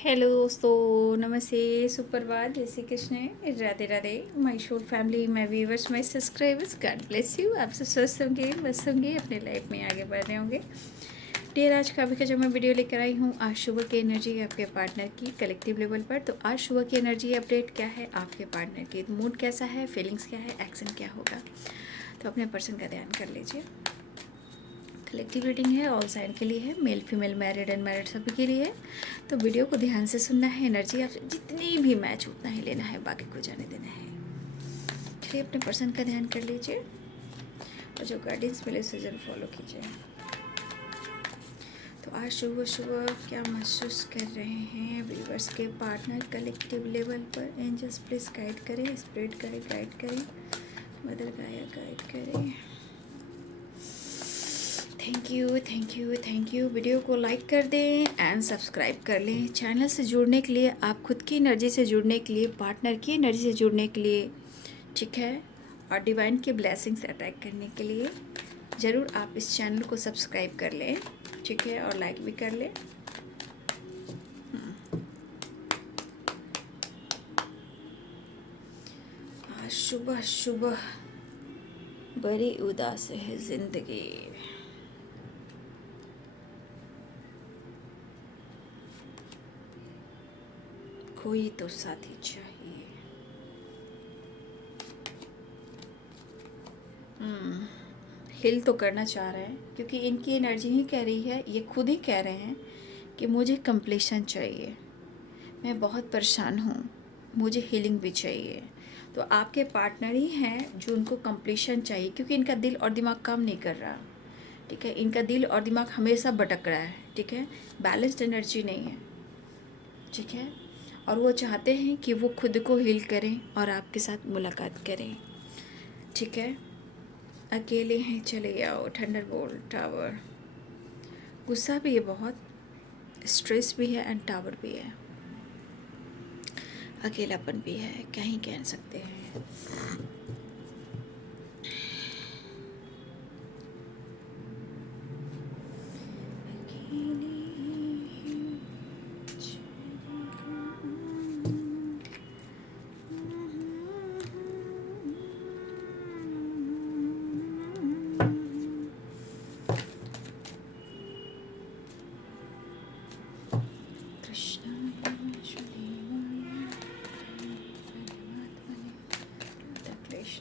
Hello दोस्तों, नमस्ते, सुप्रभात, जय Shri Krishna, Radhe Radhe. My show family, my viewers, my subscribers, God bless you. आप सब स्वस्थ होंगे, मस्त होंगे, अपने लाइफ में आगे बढ़ रहे होंगे। डियर, आज का जो मैं वीडियो लेकर आई हूँ, आज सुबह की एनर्जी आपके पार्टनर की कलेक्टिव लेवल पर। तो आज सुबह की एनर्जी अपडेट क्या है, आपके पार्टनर की मूड कैसा है, फीलिंग्स क्या है, एक्शन क्या होगा। तो अपने पर्सन का ध्यान कर लीजिए। कलेक्टिव रीडिंग है, ऑल साइन के लिए है, मेल फीमेल, मैरिड अनमैरिड सभी के लिए है। तो वीडियो को ध्यान से सुनना है। एनर्जी आपसे जितनी भी मैच उतना ही लेना है, बाकी को जाने देना है। चलिए अपने पर्सन का ध्यान कर लीजिए और जो गाइडेंस मिले उसे जरूर फॉलो कीजिए। तो आज सुबह सुबह क्या महसूस कर रहे हैं व्यूअर्स के पार्टनर कलेक्टिव लेवल पर। एंजल्स प्लीज गाइड करें, स्प्रेड करें, गाइड करें, मदर गाया गाइड करें। Thank you, thank you, thank you. Video को लाइक कर दें एंड सब्सक्राइब कर लें। चैनल से जुड़ने के लिए, आप खुद की एनर्जी से जुड़ने के लिए, पार्टनर की एनर्जी से जुड़ने के लिए, ठीक है, और डिवाइन के ब्लेसिंग्स अटैक करने के लिए ज़रूर आप इस चैनल को सब्सक्राइब कर लें, ठीक है, और लाइक भी कर लें। आज सुबह सुबह बड़ी उदास है ज़िंदगी। कोई तो साथी चाहिए। हिल तो करना चाह रहे हैं क्योंकि इनकी एनर्जी ही कह रही है, ये खुद ही कह रहे हैं कि मुझे कंप्लीशन चाहिए, मैं बहुत परेशान हूँ, मुझे हीलिंग भी चाहिए। तो आपके पार्टनर ही हैं जो उनको कंप्लीशन चाहिए, क्योंकि इनका दिल और दिमाग काम नहीं कर रहा, ठीक है। इनका दिल और दिमाग हमेशा भटक रहा है, ठीक है, बैलेंस्ड एनर्जी नहीं है, ठीक है। और वो चाहते हैं कि वो खुद को हील करें और आपके साथ मुलाकात करें, ठीक है। अकेले हैं, चले आओ, थंडरबोल्ट टावर। गुस्सा भी है बहुत, स्ट्रेस भी है एंड टावर भी है, अकेलापन भी है, कहीं कह सकते हैं।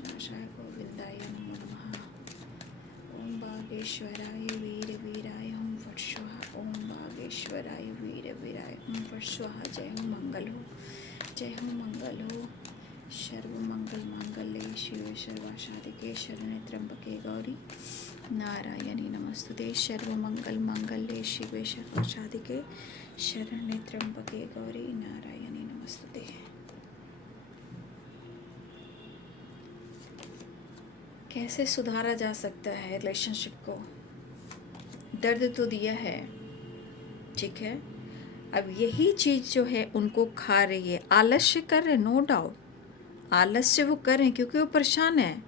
कृष्णाय गोविंदाय नमो नमः। ओम बागेश्वराय वीर वीराय ओम फट स्वाहा। ओम बागेश्वराय वीर वीराय ओम फट स्वाहा। जय हो मंगल हो, जय हो मंगल हो। सर्व मंगल मांगल्ये शिवे सर्वासाधिके शरण्ये त्र्यंबके गौरी नारायणी नमस्तुते। सर्व मंगल मांगल्ये शिवे सर्वासाधिके शरण्ये त्र्यंबके गौरी नारायणी नमस्तुते। कैसे सुधारा जा सकता है रिलेशनशिप को? दर्द तो दिया है, ठीक है। अब यही चीज़ जो है उनको खा रही है। आलस्य कर रहे, नो डाउट आलस्य वो कर रहे हैं क्योंकि वो परेशान है,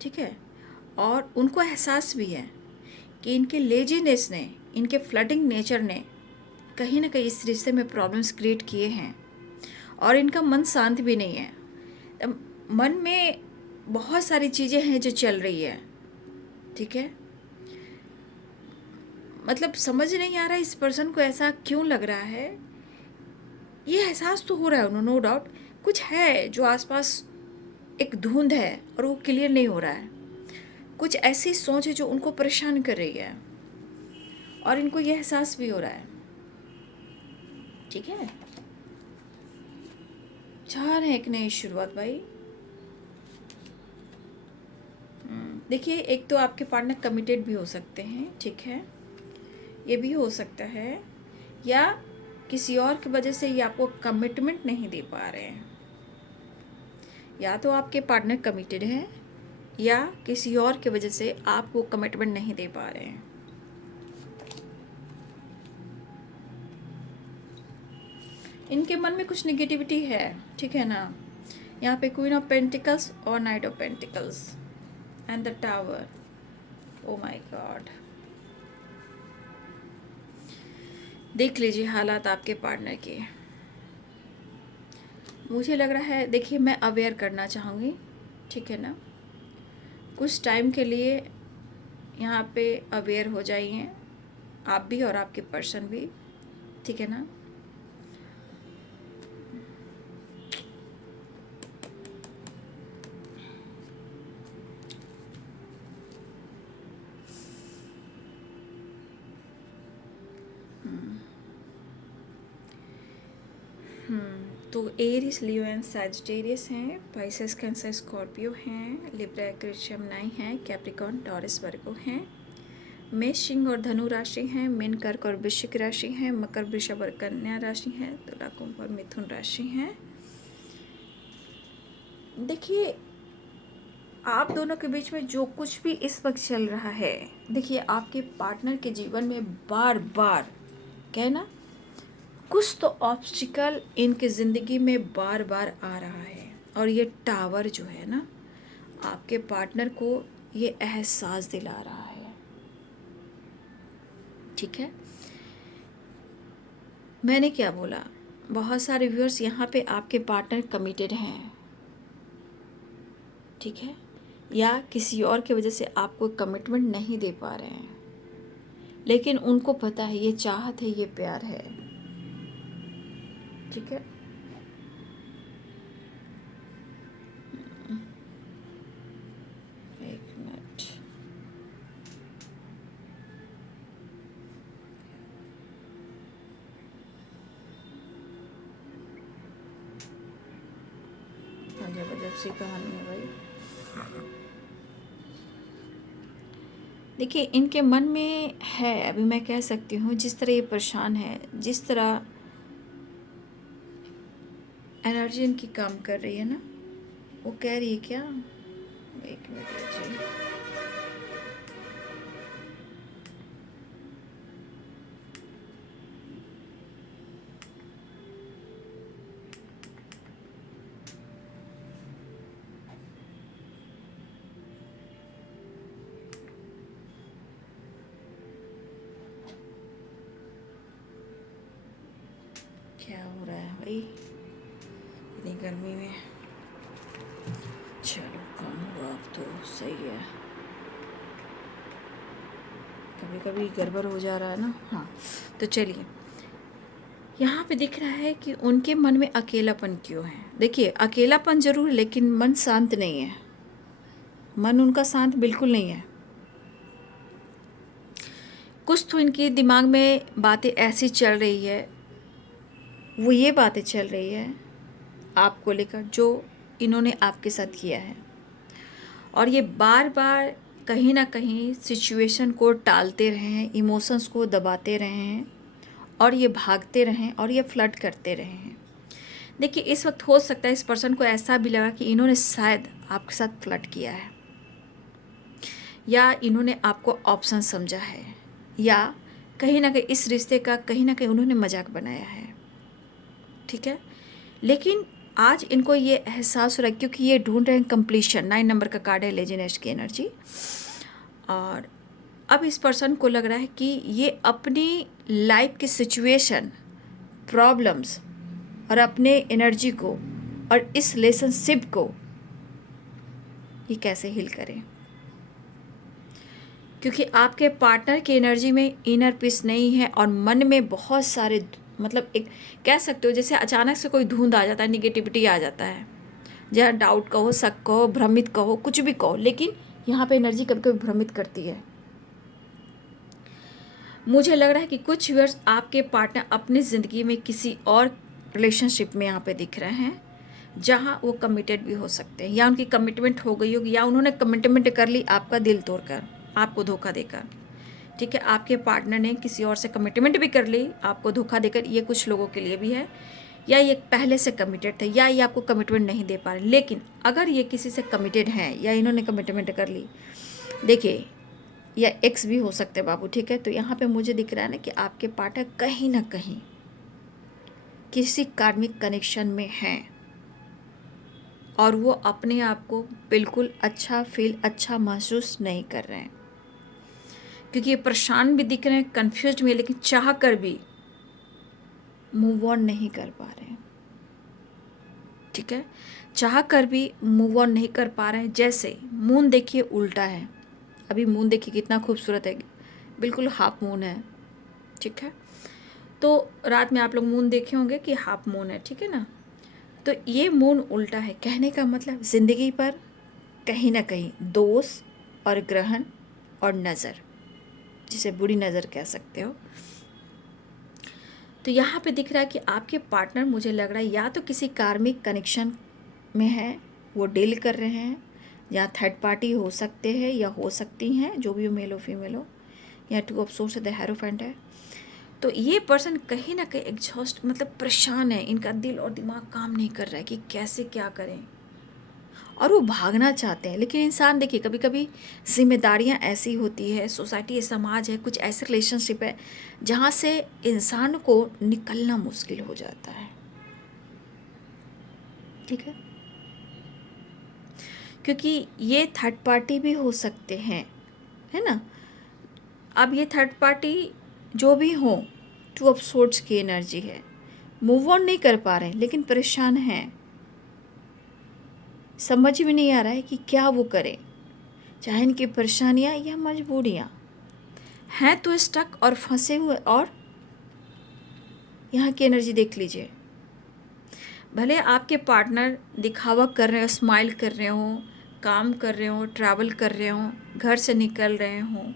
ठीक है। और उनको एहसास भी है कि इनके लेजीनेस ने, इनके फ्लडिंग नेचर ने कहीं ना कहीं इस रिश्ते में प्रॉब्लम्स क्रिएट किए हैं और इनका मन शांत भी नहीं है। मन में बहुत सारी चीज़ें हैं जो चल रही है, ठीक है। मतलब समझ नहीं आ रहा इस पर्सन को ऐसा क्यों लग रहा है। ये एहसास तो हो रहा है उन्हें, नो डाउट कुछ है जो आसपास एक धुंध है और वो क्लियर नहीं हो रहा है। कुछ ऐसी सोच है जो उनको परेशान कर रही है और इनको ये एहसास भी हो रहा है, ठीक है। चाह रहे हैं एक नई शुरुआत भाई। देखिए, एक तो आपके पार्टनर कमिटेड भी हो सकते हैं, ठीक है, ये भी हो सकता है, या किसी और की वजह से ये आपको कमिटमेंट नहीं दे पा रहे हैं। या तो आपके पार्टनर कमिटेड है या किसी और की वजह से आपको कमिटमेंट नहीं दे पा रहे हैं। इनके मन में कुछ नेगेटिविटी है, ठीक है ना। यहाँ पे क्वीन ऑफ पेंटिकल्स और night of pentacles and the tower. Oh my God, देख लीजिए हालात आपके पार्टनर के। मुझे लग रहा है, देखिए मैं अवेयर करना चाहूँगी, ठीक है ना। कुछ टाइम के लिए यहाँ पे अवेयर हो जाइए, आप भी और आपके पर्सन भी, ठीक है ना। तो एरिस, लियो एंड सैजिटेरियस हैं, पाइसेस, कैंसर, स्कॉर्पियो हैं, लिब्रा, gemini हैं, कैप्रिकॉर्न, टॉरस, वर्गो हैं, मेष, सिंह और धनु राशि हैं, मीन, कर्क और वृश्चिक राशि हैं, मकर, वृषभ और कन्या राशि हैं, तुला, कुंभ और मिथुन राशि हैं। देखिए आप दोनों के बीच में जो कुछ भी इस वक्त चल रहा है, देखिए आपके पार्टनर के जीवन में बार बार कहना कुछ तो ऑब्स्टिकल इनके ज़िंदगी में बार बार आ रहा है। और ये टावर जो है ना, आपके पार्टनर को ये एहसास दिला रहा है, ठीक है। मैंने क्या बोला, बहुत सारे व्यूअर्स यहाँ पे आपके पार्टनर कमिटेड हैं, ठीक है, या किसी और की वजह से आपको कमिटमेंट नहीं दे पा रहे हैं, लेकिन उनको पता है ये चाहत है, ये प्यार है, ठीक है। एक मिनट, अजब अजब सी कहानी है भाई। देखिए इनके मन में है, अभी मैं कह सकती हूँ, जिस तरह ये परेशान है, जिस तरह एनर्जी इनकी काम कर रही है ना, वो कह रही है क्या, एक मिनट जी, क्या हो रहा है भाई इतनी गर्मी में। चलो कम हुआ, अब तो सही है, कभी कभी गड़बड़ हो जा रहा है ना। हाँ तो चलिए, यहाँ पे दिख रहा है कि उनके मन में अकेलापन क्यों है। देखिए अकेलापन जरूर है, लेकिन मन शांत नहीं है, मन उनका शांत बिल्कुल नहीं है। कुछ तो इनके दिमाग में बातें ऐसी चल रही है, वो ये बातें चल रही है आपको लेकर जो इन्होंने आपके साथ किया है, और ये बार बार कहीं ना कहीं सिचुएशन को टालते रहे हैं, इमोशंस को दबाते रहे हैं, और ये भागते रहें और ये फ्लर्ट करते रहे हैं। देखिए इस वक्त हो सकता है इस पर्सन को ऐसा भी लगा कि इन्होंने शायद आपके साथ फ्लर्ट किया है, या इन्होंने आपको ऑप्शन समझा है, या कहीं ना कहीं इस रिश्ते का कहीं ना कहीं उन्होंने मजाक बनाया है, ठीक है। लेकिन आज इनको ये एहसास हो रहा है, क्योंकि ये ढूंढ रहे हैं कंप्लीशन। 9 नंबर का कार्ड है, लेजीनेस की एनर्जी। और अब इस पर्सन को लग रहा है कि ये अपनी लाइफ की सिचुएशन, प्रॉब्लम्स और अपने एनर्जी को और इस रिलेशनशिप को ये कैसे हील करें, क्योंकि आपके पार्टनर की एनर्जी में इनर पीस नहीं है, और मन में बहुत सारे, मतलब एक कह सकते हो जैसे अचानक से कोई धुंध आ जाता है, निगेटिविटी आ जाता है, जहाँ डाउट कहो, शक कहो, भ्रमित कहो, कुछ भी कहो, लेकिन यहाँ पे एनर्जी कभी कभी भ्रमित करती है। मुझे लग रहा है कि कुछ व्यूअर्स आपके पार्टनर अपनी ज़िंदगी में किसी और रिलेशनशिप में यहाँ पे दिख रहे हैं, जहाँ वो कमिटेड भी हो सकते हैं, या उनकी कमिटमेंट हो गई होगी, या उन्होंने कमिटमेंट कर ली आपका दिल तोड़कर, आपको धोखा देकर, ठीक है। आपके पार्टनर ने किसी और से कमिटमेंट भी कर ली आपको धोखा देकर, ये कुछ लोगों के लिए भी है, या ये पहले से कमिटेड थे, या ये आपको कमिटमेंट नहीं दे पा रहे। लेकिन अगर ये किसी से कमिटेड हैं या इन्होंने कमिटमेंट कर ली, देखिए, या एक्स भी हो सकते हैं बाबू, ठीक है। तो यहाँ पे मुझे दिख रहा है ना कि आपके पार्टनर कहीं ना कहीं किसी कार्मिक कनेक्शन में हैं, और वो अपने आप को बिल्कुल अच्छा फील, अच्छा महसूस नहीं कर रहे हैं, क्योंकि ये परेशान भी दिख रहे हैं, कन्फ्यूज भी, लेकिन चाह कर भी मूव ऑन नहीं कर पा रहे हैं, ठीक है, चाह कर भी मूव ऑन नहीं कर पा रहे हैं। जैसे मून देखिए उल्टा है, अभी मून देखिए कितना खूबसूरत है, बिल्कुल हाफ मून है, ठीक है। तो रात में आप लोग मून देखे होंगे कि हाफ मून है, ठीक है ना। तो ये मून उल्टा है, कहने का मतलब ज़िंदगी पर कहीं ना कहीं दोष और ग्रहण और नज़र, जिसे बुरी नज़र कह सकते हो। तो यहाँ पे दिख रहा है कि आपके पार्टनर, मुझे लग रहा है या तो किसी कार्मिक कनेक्शन में है, वो डील कर रहे हैं, या थर्ड पार्टी हो सकते हैं या हो सकती हैं, जो भी हो, मेल हो फीमेल हो, या टू ऑफ सोर्स है, द हेरोफेंट है। तो ये पर्सन कहीं ना कहीं एग्जॉस्ट, मतलब परेशान है, इनका दिल और दिमाग काम नहीं कर रहा है कि कैसे क्या करें, और वो भागना चाहते हैं। लेकिन इंसान देखिए, कभी कभी जिम्मेदारियां ऐसी होती है, सोसाइटी है, समाज है, कुछ ऐसे रिलेशनशिप है जहाँ से इंसान को निकलना मुश्किल हो जाता है, ठीक है, क्योंकि ये थर्ड पार्टी भी हो सकते हैं, है ना। अब ये थर्ड पार्टी जो भी हो, टू ऑफ सोर्ड्स की एनर्जी है, मूव ऑन नहीं कर पा रहे हैं लेकिन परेशान हैं, समझ में नहीं आ रहा है कि क्या वो करें, चाहे इनकी परेशानियां या मजबूरियां हैं, तो स्टक और फंसे हुए। और यहाँ की एनर्जी देख लीजिए, भले आपके पार्टनर दिखावा कर रहे हो, स्माइल कर रहे हो, काम कर रहे हो, ट्रैवल कर रहे हो, घर से निकल रहे हो,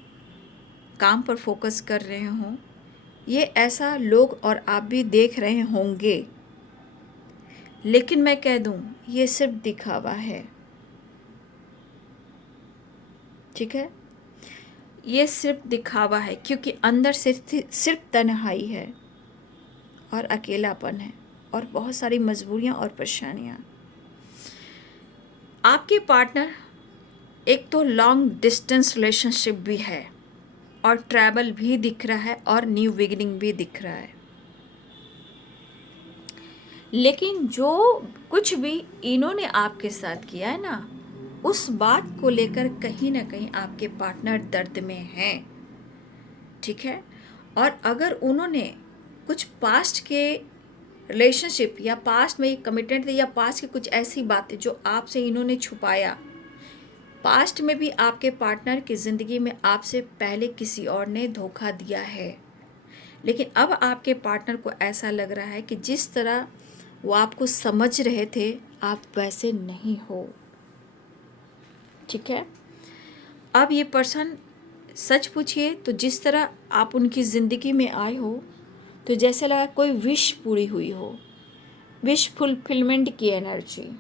काम पर फोकस कर रहे हो, ये ऐसा लोग और आप भी देख रहे होंगे, लेकिन मैं कह दूं ये सिर्फ दिखावा है, ठीक है, ये सिर्फ दिखावा है, क्योंकि अंदर सिर्फ तन्हाई है और अकेलापन है और बहुत सारी मजबूरियां और परेशानियां। आपके पार्टनर एक तो लॉन्ग डिस्टेंस रिलेशनशिप भी है, और ट्रैवल भी दिख रहा है, और न्यू बिगिनिंग भी दिख रहा है। लेकिन जो कुछ भी इन्होंने आपके साथ किया है ना, उस बात को लेकर कहीं ना कहीं आपके पार्टनर दर्द में हैं, ठीक है। और अगर उन्होंने कुछ पास्ट के रिलेशनशिप या पास्ट में कमिटमेंट थे, या पास्ट की कुछ ऐसी बातें जो आपसे इन्होंने छुपाया, पास्ट में भी आपके पार्टनर की ज़िंदगी में आपसे पहले किसी और ने धोखा दिया है, लेकिन अब आपके पार्टनर को ऐसा लग रहा है कि जिस तरह वो आपको समझ रहे थे, आप वैसे नहीं हो, ठीक है। अब ये पर्सन, सच पूछिए तो जिस तरह आप उनकी ज़िंदगी में आए हो, तो जैसे लगा कोई विश पूरी हुई हो, विश फुलफिलमेंट की एनर्जी,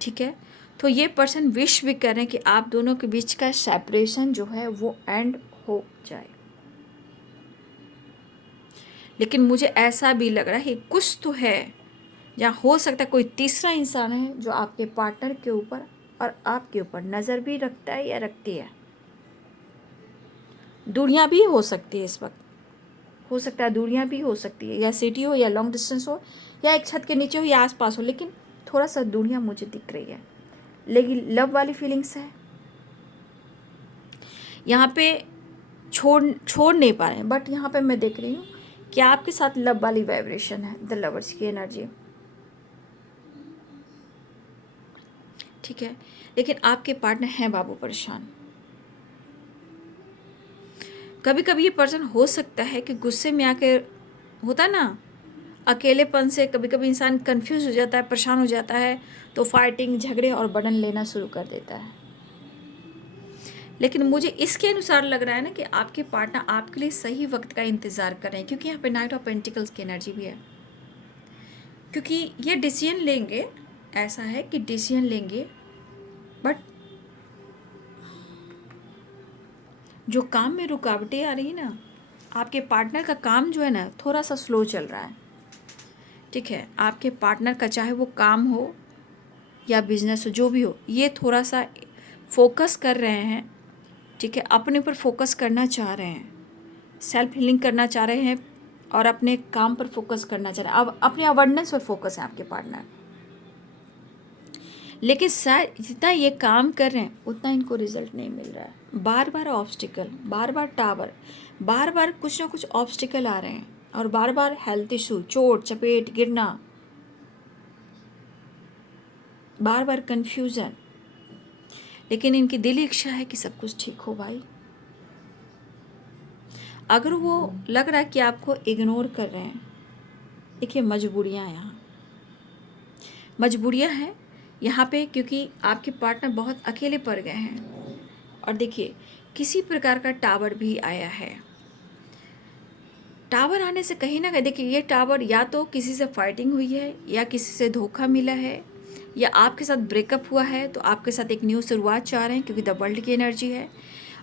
ठीक है। तो ये पर्सन विश भी कर रहे हैं कि आप दोनों के बीच का सेपरेशन जो है वो एंड हो जाए। लेकिन मुझे ऐसा भी लग रहा है कि कुछ तो है जहाँ हो सकता है कोई तीसरा इंसान है जो आपके पार्टनर के ऊपर और आपके ऊपर नज़र भी रखता है या रखती है। दूरियां भी हो सकती है, इस वक्त हो सकता है दूरियां भी हो सकती है, या सिटी हो या लॉन्ग डिस्टेंस हो या एक छत के नीचे हो या आसपास हो, लेकिन थोड़ा सा दूरियां मुझे दिख रही है। लेकिन लव वाली फीलिंग्स है यहाँ पे, छोड़ नहीं पा रहे हैं, बट यहाँ पे मैं देख रही हूँ कि आपके साथ लव वाली वाइब्रेशन है, द लवर्स की एनर्जी, ठीक है। लेकिन आपके पार्टनर हैं बाबू परेशान। कभी कभी ये पर्सन हो सकता है कि गुस्से में आके, होता ना, अकेलेपन से कभी कभी इंसान कंफ्यूज हो जाता है, परेशान हो जाता है, तो फाइटिंग, झगड़े और बर्डन लेना शुरू कर देता है। लेकिन मुझे इसके अनुसार लग रहा है ना कि आपके पार्टनर आपके लिए सही वक्त का इंतज़ार कर रहे हैं, क्योंकि यहाँ पे नाइट ऑफ पेंटिकल्स की एनर्जी भी है, क्योंकि ये डिसीजन लेंगे, ऐसा है कि डिसीजन लेंगे, बट जो काम में रुकावटें आ रही ना, आपके पार्टनर का काम जो है ना थोड़ा सा स्लो चल रहा है, ठीक है। आपके पार्टनर का चाहे वो काम हो या बिजनेस हो, जो भी हो, ये थोड़ा सा फोकस कर रहे हैं, ठीक है, अपने ऊपर फोकस करना चाह रहे हैं, सेल्फ हीलिंग करना चाह रहे हैं, और अपने काम पर फोकस करना चाह रहे हैं। अब अपने अवेयरनेस पर फोकस है आपके पार्टनर, लेकिन शायद जितना ये काम कर रहे हैं उतना इनको रिजल्ट नहीं मिल रहा है। बार बार ऑब्स्टिकल, बार बार टावर, बार बार कुछ ना कुछ ऑब्स्टिकल आ रहे हैं, और बार बार हेल्थ इशू, चोट चपेट, गिरना, बार बार कन्फ्यूज़न। लेकिन इनकी दिली इच्छा है कि सब कुछ ठीक हो भाई। अगर वो लग रहा है कि आपको इग्नोर कर रहे हैं, देखिए मजबूरियाँ हैं यहाँ पे, क्योंकि आपके पार्टनर बहुत अकेले पड़ गए हैं। और देखिए किसी प्रकार का टावर भी आया है। टावर आने से कहीं ना कहीं देखिए, ये टावर या तो किसी से फाइटिंग हुई है, या किसी से धोखा मिला है, या आपके साथ ब्रेकअप हुआ है तो आपके साथ एक न्यू शुरुआत चाह रहे हैं, क्योंकि द वर्ल्ड की एनर्जी है।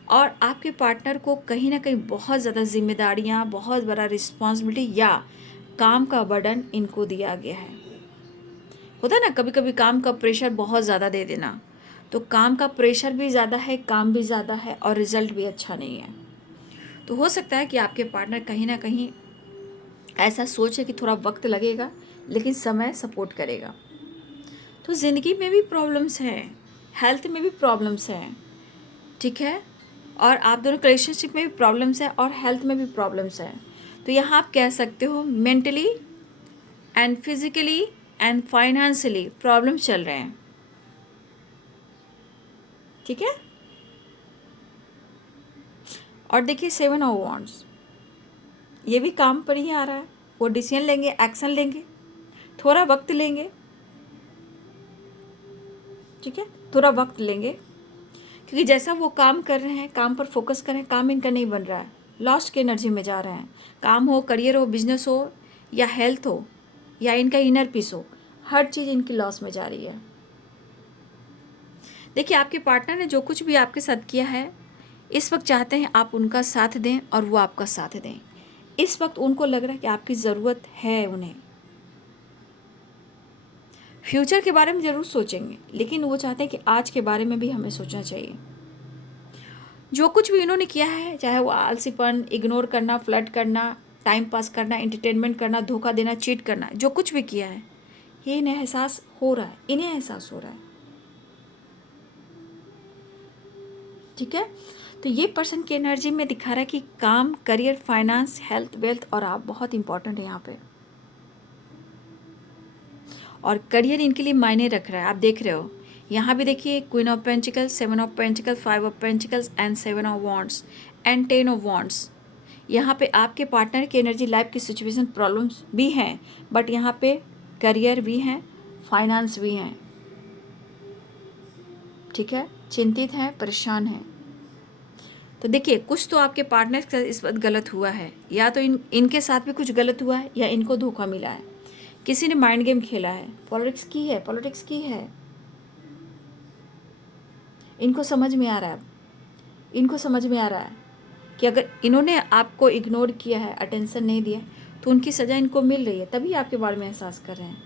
और आपके पार्टनर को कहीं ना कहीं बहुत ज़्यादा जिम्मेदारियाँ, बहुत बड़ा रिस्पॉन्सिबिलिटी या काम का बर्डन इनको दिया गया है। होता है ना कभी कभी काम का प्रेशर बहुत ज़्यादा दे देना, तो काम का प्रेशर भी ज़्यादा है, काम भी ज़्यादा है, और रिजल्ट भी अच्छा नहीं है। तो हो सकता है कि आपके पार्टनर कहीं ना कहीं ऐसा सोचे कि थोड़ा वक्त लगेगा, लेकिन समय सपोर्ट करेगा। तो ज़िंदगी में भी प्रॉब्लम्स हैं, हेल्थ में भी प्रॉब्लम्स हैं, ठीक है, और आप दोनों रिलेशनशिप में भी प्रॉब्लम्स हैं और हेल्थ में भी प्रॉब्लम्स हैं। तो यहाँ आप कह सकते हो mentally and physically and financially problem चल रहे हैं, ठीक है। और देखिए 7 ऑफ वांड्स, ये भी काम पर ही आ रहा है। वो डिसीजन लेंगे, एक्शन लेंगे, थोड़ा वक्त लेंगे, ठीक है, थोड़ा वक्त लेंगे, क्योंकि जैसा वो काम कर रहे हैं, काम पर फोकस कर रहे हैं, काम इनका नहीं बन रहा है, लॉस्ट की एनर्जी में जा रहे हैं। काम हो, करियर हो, बिजनेस हो, या हेल्थ हो, या इनका इनर पीस हो, हर चीज़ इनकी लॉस में जा रही है। देखिए आपके पार्टनर ने जो कुछ भी आपके साथ किया है, इस वक्त चाहते हैं आप उनका साथ दें और वो आपका साथ दें। इस वक्त उनको लग रहा है कि आपकी ज़रूरत है उन्हें। फ्यूचर के बारे में ज़रूर सोचेंगे, लेकिन वो चाहते हैं कि आज के बारे में भी हमें सोचना चाहिए। जो कुछ भी इन्होंने किया है, चाहे वो आलसीपन, इग्नोर करना, फ्लर्ट करना, टाइम पास करना, एंटरटेनमेंट करना, धोखा देना, चीट करना, जो कुछ भी किया है, ये इन्हें एहसास हो रहा है, ठीक है। तो ये पर्सन की एनर्जी में दिखा रहा है कि काम, करियर, फाइनेंस, हेल्थ, वेल्थ और आप बहुत इंपॉर्टेंट है यहाँ पे। और करियर इनके लिए मायने रख रहा है, आप देख रहे हो। यहाँ भी देखिए queen of pentacles, 7 of pentacles, 5 of pentacles and 7 of wands and 10 of wands. यहाँ पे आपके पार्टनर की एनर्जी, लाइफ की सिचुएशन, प्रॉब्लम्स भी हैं, बट यहाँ पे करियर भी हैं, फाइनेंस भी हैं, ठीक है, चिंतित हैं, परेशान हैं। तो देखिए कुछ तो आपके पार्टनर के साथ इस वक्त गलत हुआ है, या तो इनके साथ भी कुछ गलत हुआ है, या इनको धोखा मिला है, किसी ने माइंड गेम खेला है, पॉलिटिक्स की है। इनको समझ में आ रहा है कि अगर इन्होंने आपको इग्नोर किया है, अटेंशन नहीं दिया, तो उनकी सज़ा इनको मिल रही है। तभी आपके बारे में एहसास कर रहे हैं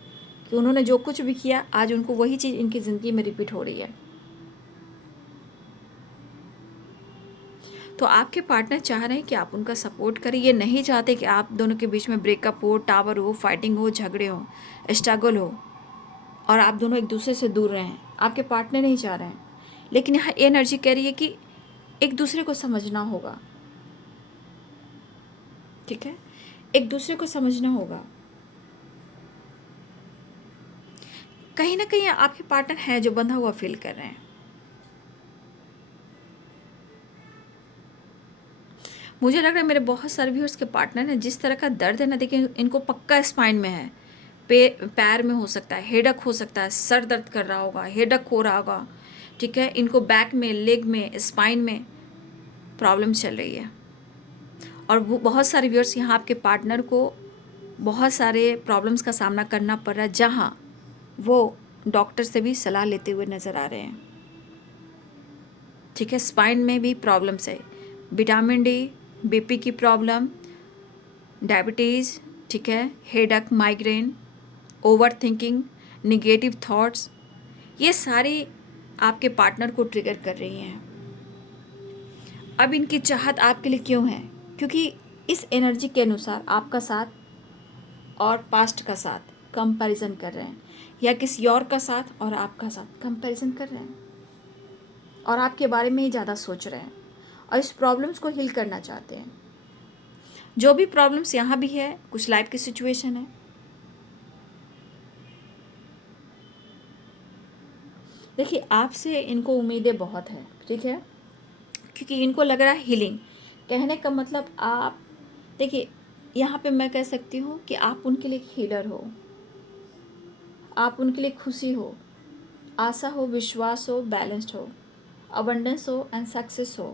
कि उन्होंने जो कुछ भी किया, आज उनको वही चीज़ इनकी ज़िंदगी में रिपीट हो रही है। तो आपके पार्टनर चाह रहे हैं कि आप उनका सपोर्ट करें। ये नहीं चाहते कि आप दोनों के बीच में ब्रेकअप हो, टावर हो, फाइटिंग हो, झगड़े हो, स्ट्रगल हो, और आप दोनों एक दूसरे से दूर रहें। आपके पार्टनर नहीं चाह रहे हैं, लेकिन यहाँ एनर्जी कह रही है कि एक दूसरे को समझना होगा, ठीक है, एक दूसरे को समझना होगा। कहीं ना कहीं आपके पार्टनर है जो बंधा हुआ फील कर रहे हैं। मुझे लग रहा है मेरे बहुत सारे व्यूअर्स के पार्टनर हैं, जिस तरह का दर्द है ना, देखिए इनको पक्का स्पाइन में है, पैर में हो सकता है, हेडक हो सकता है, सर दर्द कर रहा होगा, हेडक हो रहा होगा, ठीक है, इनको बैक में, लेग में, स्पाइन में प्रॉब्लम चल रही है। और वो बहुत सारे व्यूअर्स यहाँ आपके पार्टनर को बहुत सारे प्रॉब्लम्स का सामना करना पड़ रहा है, जहाँ वो डॉक्टर से भी सलाह लेते हुए नज़र आ रहे हैं, ठीक है। स्पाइन में भी प्रॉब्लम्स है, विटामिन डी, बीपी की प्रॉब्लम, डायबिटीज़, ठीक है, headache, migraine, over thinking, negative thoughts, ये सारी आपके पार्टनर को ट्रिगर कर रही हैं। अब इनकी चाहत आपके लिए क्यों है? क्योंकि इस एनर्जी के अनुसार आपका साथ और पास्ट का साथ कंपैरिजन कर रहे हैं, या किसी और का साथ और आपका साथ कंपैरिजन कर रहे हैं, और आपके बारे में ही ज़्यादा सोच रहे हैं, और इस प्रॉब्लम्स को हील करना चाहते हैं। जो भी प्रॉब्लम्स यहाँ भी है, कुछ लाइफ की सिचुएशन है, देखिए आपसे इनको उम्मीदें बहुत है, ठीक है, क्योंकि इनको लग रहा है हीलिंग। कहने का मतलब आप देखिए, यहाँ पे मैं कह सकती हूँ कि आप उनके लिए हीलर हो, आप उनके लिए खुशी हो, आशा हो, विश्वास हो, बैलेंस्ड हो, अबंडेंस हो एंड सक्सेस हो।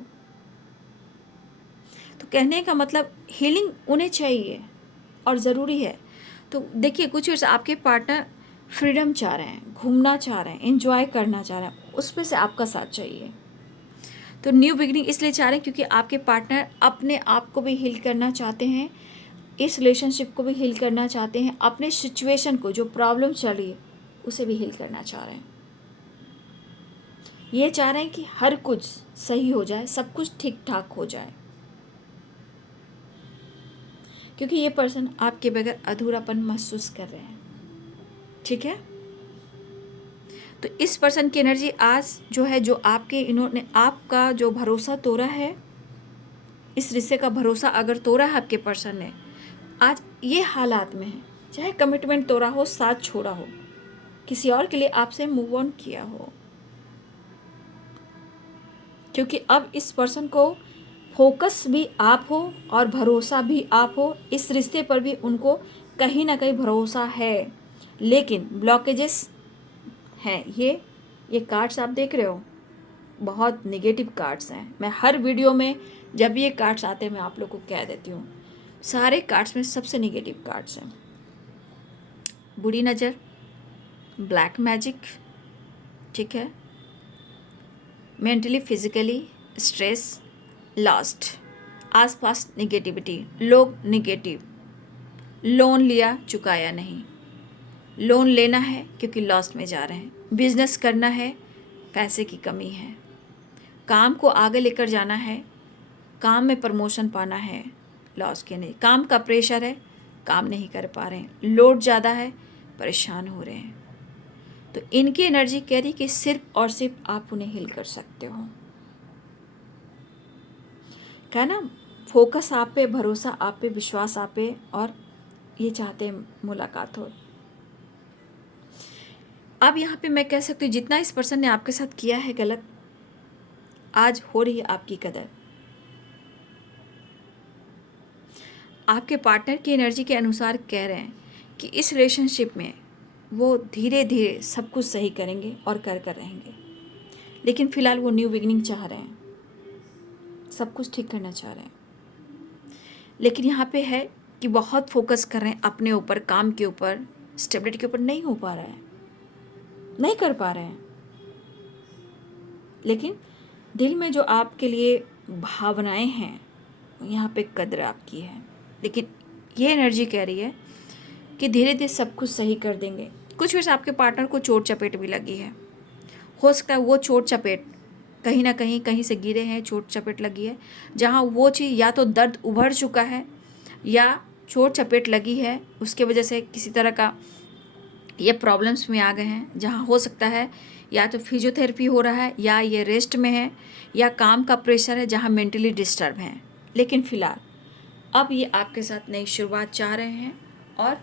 तो कहने का मतलब हीलिंग उन्हें चाहिए और ज़रूरी है। तो देखिए कुछ वर्ष आपके पार्टनर फ्रीडम चाह रहे हैं, घूमना चाह रहे हैं, एंजॉय करना चाह रहे हैं, उस पर से आपका साथ चाहिए। तो न्यू बिगिनिंग इसलिए चाह रहे हैं क्योंकि आपके पार्टनर अपने आप को भी हील करना चाहते हैं, इस रिलेशनशिप को भी हील करना चाहते हैं, अपने सिचुएशन को, जो प्रॉब्लम चल रही है उसे भी हील करना चाह रहे हैं। ये चाह रहे हैं कि हर कुछ सही हो जाए, सब कुछ ठीक ठाक हो जाए, क्योंकि ये पर्सन आपके बगैर अधूरापन महसूस कर रहे हैं, ठीक है। तो इस पर्सन की एनर्जी आज जो है, जो आपके इन्होंने आपका जो भरोसा तोड़ा है, इस रिश्ते का भरोसा अगर तोड़ा है आपके पर्सन ने, आज ये हालात में है, चाहे कमिटमेंट तोड़ा हो, साथ छोड़ा हो, किसी और के लिए आपसे मूव ऑन किया हो, क्योंकि अब इस पर्सन को फोकस भी आप हो और भरोसा भी आप हो, इस रिश्ते पर भी उनको कहीं ना कहीं भरोसा है, लेकिन ब्लॉकेजेस हैं। ये कार्ड्स आप देख रहे हो, बहुत नेगेटिव कार्ड्स हैं। मैं हर वीडियो में जब ये कार्ड्स आते हैं मैं आप लोग को कह देती हूँ, सारे कार्ड्स में सबसे नेगेटिव कार्ड्स हैं बुरी नज़र, ब्लैक मैजिक, ठीक है, मेंटली फिजिकली स्ट्रेस, लॉस्ट, आसपास नेगेटिविटी, लोग नेगेटिव, लोन लिया चुकाया नहीं, लोन लेना है क्योंकि लॉस्ट में जा रहे हैं, बिजनेस करना है, पैसे की कमी है, काम को आगे लेकर जाना है, काम में प्रमोशन पाना है, लॉस के नहीं, काम का प्रेशर है, काम नहीं कर पा रहे हैं, लोड ज़्यादा है, परेशान हो रहे हैं। तो इनकी एनर्जी कह रही कि सिर्फ और सिर्फ आप उन्हें हिल कर सकते हो, क्या ना, फोकस आप पे, भरोसा आप पे, विश्वास आप पे, और ये चाहते हैं मुलाकात हो। अब यहाँ पे मैं कह सकती हूँ जितना इस पर्सन ने आपके साथ किया है गलत, आज हो रही है आपकी कदर। आपके पार्टनर की एनर्जी के अनुसार कह रहे हैं कि इस रिलेशनशिप में वो धीरे धीरे सब कुछ सही करेंगे और कर रहेंगे, लेकिन फ़िलहाल वो न्यू बिगिनिंग चाह रहे हैं, सब कुछ ठीक करना चाह रहे हैं, लेकिन यहाँ पे है कि बहुत फोकस कर रहे हैं अपने ऊपर, काम के ऊपर, स्टेबिलिटी के ऊपर, नहीं हो पा रहा है, नहीं कर पा रहे हैं, लेकिन दिल में जो आपके लिए भावनाएं हैं यहाँ पे कदर आपकी है। लेकिन ये एनर्जी कह रही है कि धीरे धीरे सब कुछ सही कर देंगे। कुछ वैसे आपके पार्टनर को चोट चपेट भी लगी है, हो सकता है वो चोट चपेट कहीं ना कहीं से गिरे हैं, चोट चपेट लगी है, जहाँ वो चीज़ या तो दर्द उभर चुका है या चोट चपेट लगी है, उसके वजह से किसी तरह का ये प्रॉब्लम्स में आ गए हैं, जहाँ हो सकता है या तो फिजियोथेरेपी हो रहा है, या ये रेस्ट में है, या काम का प्रेशर है, जहाँ मेंटली डिस्टर्ब हैं। लेकिन फ़िलहाल अब ये आपके साथ नई शुरुआत चाह रहे हैं और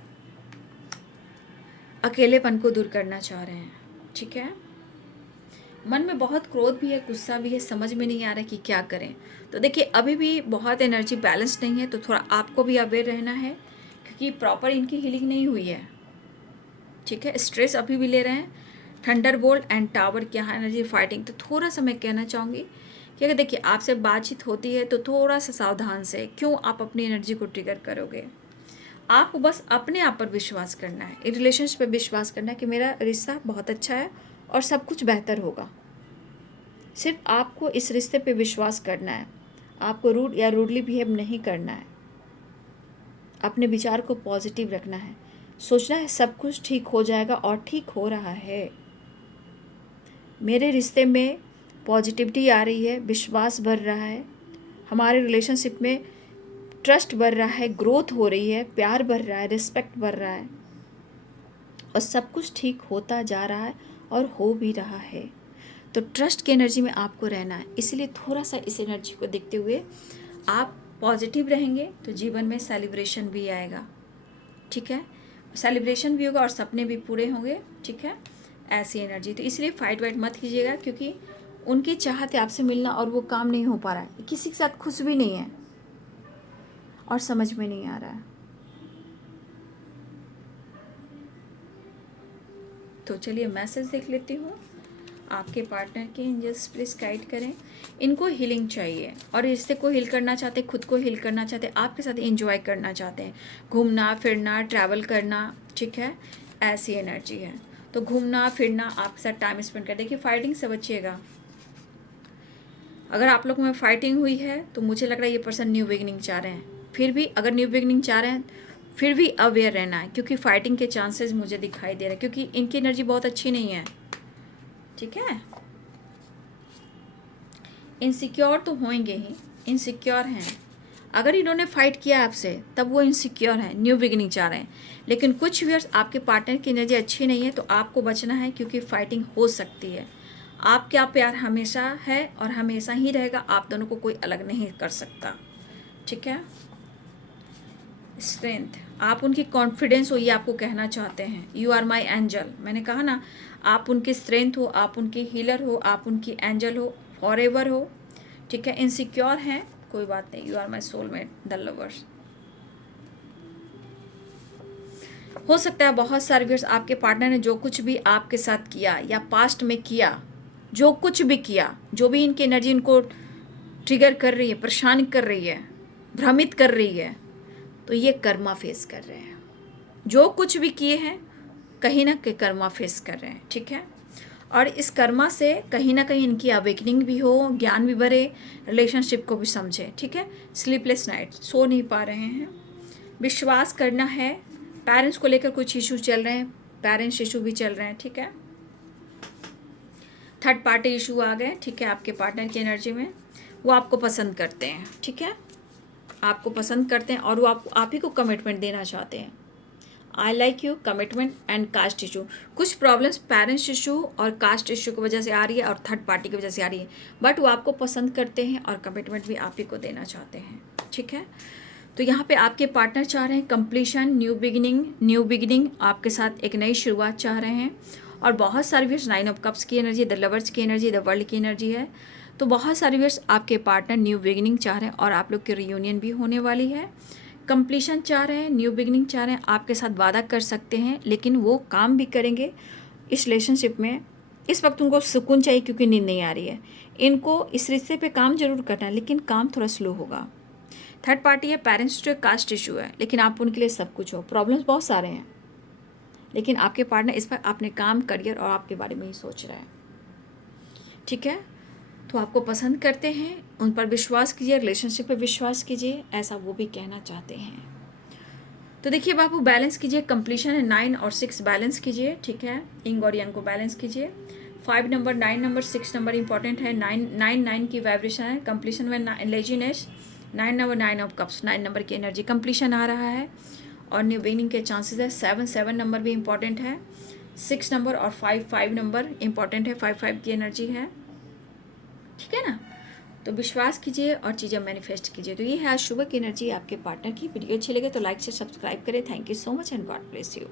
अकेलेपन को दूर करना चाह रहे हैं, ठीक है। मन में बहुत क्रोध भी है, गुस्सा भी है, समझ में नहीं आ रहा कि क्या करें। तो देखिए अभी भी बहुत एनर्जी बैलेंस नहीं है, तो थोड़ा आपको भी अवेयर रहना है, क्योंकि प्रॉपर इनकी हीलिंग नहीं हुई है, ठीक है। स्ट्रेस अभी भी ले रहे हैं, थंडरबोल्ट एंड टावर की यहाँ एनर्जी फाइटिंग। तो थोड़ा सा मैं कहना चाहूँगी कि अगर देखिए आपसे बातचीत होती है तो थोड़ा सा सावधान से, क्यों आप अपनी एनर्जी को ट्रिगर करोगे। आपको बस अपने आप पर विश्वास करना है, इन रिलेशनशिप पर विश्वास करना है कि मेरा रिश्ता बहुत अच्छा है और सब कुछ बेहतर होगा। सिर्फ आपको इस रिश्ते पे विश्वास करना है, आपको रूड या रूडली बिहेव नहीं करना है, अपने विचार को पॉजिटिव रखना है, सोचना है सब कुछ ठीक हो जाएगा और ठीक हो रहा है। मेरे रिश्ते में पॉजिटिविटी आ रही है, विश्वास बढ़ रहा है, हमारे रिलेशनशिप में ट्रस्ट बढ़ रहा है, ग्रोथ हो रही है, प्यार बढ़ रहा है, रिस्पेक्ट बढ़ रहा है, और सब कुछ ठीक होता जा रहा है और हो भी रहा है। तो ट्रस्ट की एनर्जी में आपको रहना है, इसलिए थोड़ा सा इस एनर्जी को देखते हुए आप पॉजिटिव रहेंगे तो जीवन में सेलिब्रेशन भी आएगा, ठीक है, सेलिब्रेशन भी होगा और सपने भी पूरे होंगे, ठीक है, ऐसी एनर्जी। तो इसलिए फाइट वाइट मत कीजिएगा, क्योंकि उनकी चाहत है आपसे मिलना और वो काम नहीं हो पा रहा है, किसी के साथ खुश भी नहीं है और समझ में नहीं आ रहा है। तो चलिए मैसेज देख लेती हूँ। आपके पार्टनर के एंजल्स प्लीज गाइड करें। इनको हीलिंग चाहिए और रिश्ते को हील करना चाहते, खुद को हील करना चाहते, आपके साथ एंजॉय करना चाहते हैं, घूमना फिरना ट्रैवल करना, ठीक है, ऐसी एनर्जी है। तो घूमना फिरना, आपके साथ टाइम स्पेंड कर। देखिए फाइटिंग से बचिएगा। अगर आप लोग में फाइटिंग हुई है तो मुझे लग रहा है ये पर्सन न्यू बिगिनिंग चाह रहे हैं। फिर भी अगर न्यू बिगिनिंग चाह रहे हैं फिर भी अवेयर रहना है, क्योंकि फाइटिंग के चांसेस मुझे दिखाई दे रहे हैं, क्योंकि इनकी एनर्जी बहुत अच्छी नहीं है, ठीक है। इनसिक्योर तो होंगे ही, इनसिक्योर हैं। अगर इन्होंने फाइट किया आपसे तब वो इनसिक्योर हैं, न्यू बिगिनिंग चाह रहे हैं। लेकिन कुछ व्यूअर्स आपके पार्टनर की एनर्जी अच्छी नहीं है, तो आपको बचना है, क्योंकि फाइटिंग हो सकती है। आपका प्यार हमेशा है और हमेशा ही रहेगा, आप दोनों को कोई अलग नहीं कर सकता, ठीक है। स्ट्रेंथ, आप उनकी कॉन्फिडेंस हो, ये आपको कहना चाहते हैं। यू आर माई एंजल, मैंने कहा ना, आप उनकी स्ट्रेंथ हो, आप उनकी हीलर हो, आप उनकी एंजल हो, फॉरएवर हो, ठीक है। इनसिक्योर हैं, कोई बात नहीं, you are my soulmate, the lovers. हो सकता है बहुत सारे व्यूअर्स आपके पार्टनर ने जो कुछ भी आपके साथ किया या पास्ट में किया, जो कुछ भी किया, जो भी इनकी एनर्जी इनको ट्रिगर कर रही है, परेशान कर रही है, भ्रमित कर रही है, तो ये कर्मा फेस कर रहे हैं। जो कुछ भी किए हैं कहीं ना कहीं कर्मा फेस कर रहे हैं, ठीक है। और इस कर्मा से कहीं ना कहीं इनकी अवेकनिंग भी हो, ज्ञान भी बढ़े, रिलेशनशिप को भी समझे, ठीक है। स्लीपलेस नाइट, सो नहीं पा रहे हैं, विश्वास करना है। पेरेंट्स को लेकर कुछ इशू चल रहे हैं, पेरेंट्स इशू भी चल रहे हैं, ठीक है। थर्ड पार्टी इशू आ गए, ठीक है, आपके पार्टनर की एनर्जी में। वो आपको पसंद करते हैं, ठीक है, आपको पसंद करते हैं और वो आप ही को कमिटमेंट देना चाहते हैं। I like you, commitment and caste issue. कुछ प्रॉब्लम्स पेरेंट्स इशू और कास्ट इशू की वजह से आ रही है और थर्ड पार्टी की वजह से आ रही है, बट वो आपको पसंद करते हैं और कमिटमेंट भी आप ही को देना चाहते हैं, ठीक है। तो यहाँ पे आपके पार्टनर चाह रहे हैं कंप्लीशन, न्यू बिगिनिंग आपके साथ एक नई शुरुआत चाह रहे हैं। और बहुत सारे व्यूअर्स 9 ऑफ कप्स की एनर्जी, द लवर्स की एनर्जी, द वर्ल्ड की एनर्जी है। तो बहुत सारे व्यूअर्स आपके पार्टनर न्यू बिगिनिंग चाह रहे हैं और आप लोग की रियूनियन भी होने वाली है। कंप्लीशन चाह रहे हैं, न्यू बिगिनिंग चाह रहे हैं, आपके साथ वादा कर सकते हैं, लेकिन वो काम भी करेंगे इस रिलेशनशिप में। इस वक्त उनको सुकून चाहिए, क्योंकि नींद नहीं आ रही है। इनको इस रिश्ते पे काम जरूर करना है, लेकिन काम थोड़ा स्लो होगा। थर्ड पार्टी है, पेरेंट्स जो कास्ट इशू है, लेकिन आप उनके लिए सब कुछ हो। प्रॉब्लम्स बहुत सारे हैं, लेकिन आपके पार्टनर इस पर अपने काम, करियर और आपके बारे में ही सोच रहे हैं, ठीक है। तो आपको पसंद करते हैं, उन पर विश्वास कीजिए, रिलेशनशिप पर विश्वास कीजिए, ऐसा वो भी कहना चाहते हैं। तो देखिए बाबू, बैलेंस कीजिए, कंप्लीशन है 9 और 6 बैलेंस कीजिए, ठीक है। इंग और यंग को बैलेंस कीजिए। 5 नंबर, 9 नंबर, 6 नंबर इंपॉर्टेंट है। 9 की वाइब्रेशन है। कंप्लीशन में laziness, 9 number, 9 of cups, 9 number की एनर्जी, कंप्लीशन आ रहा है और न्यू बिगिनिंग के चांसेस है। 7 नंबर भी इंपॉर्टेंट है। 6 नंबर और 5 नंबर इंपॉर्टेंट है। 5 की एनर्जी है, ठीक है ना। तो विश्वास कीजिए और चीज़ें मैनिफेस्ट कीजिए। तो ये है आज सुबह की एनर्जी आपके पार्टनर की। वीडियो अच्छी लगे तो लाइक से सब्सक्राइब करें। Thank you so much and God bless you.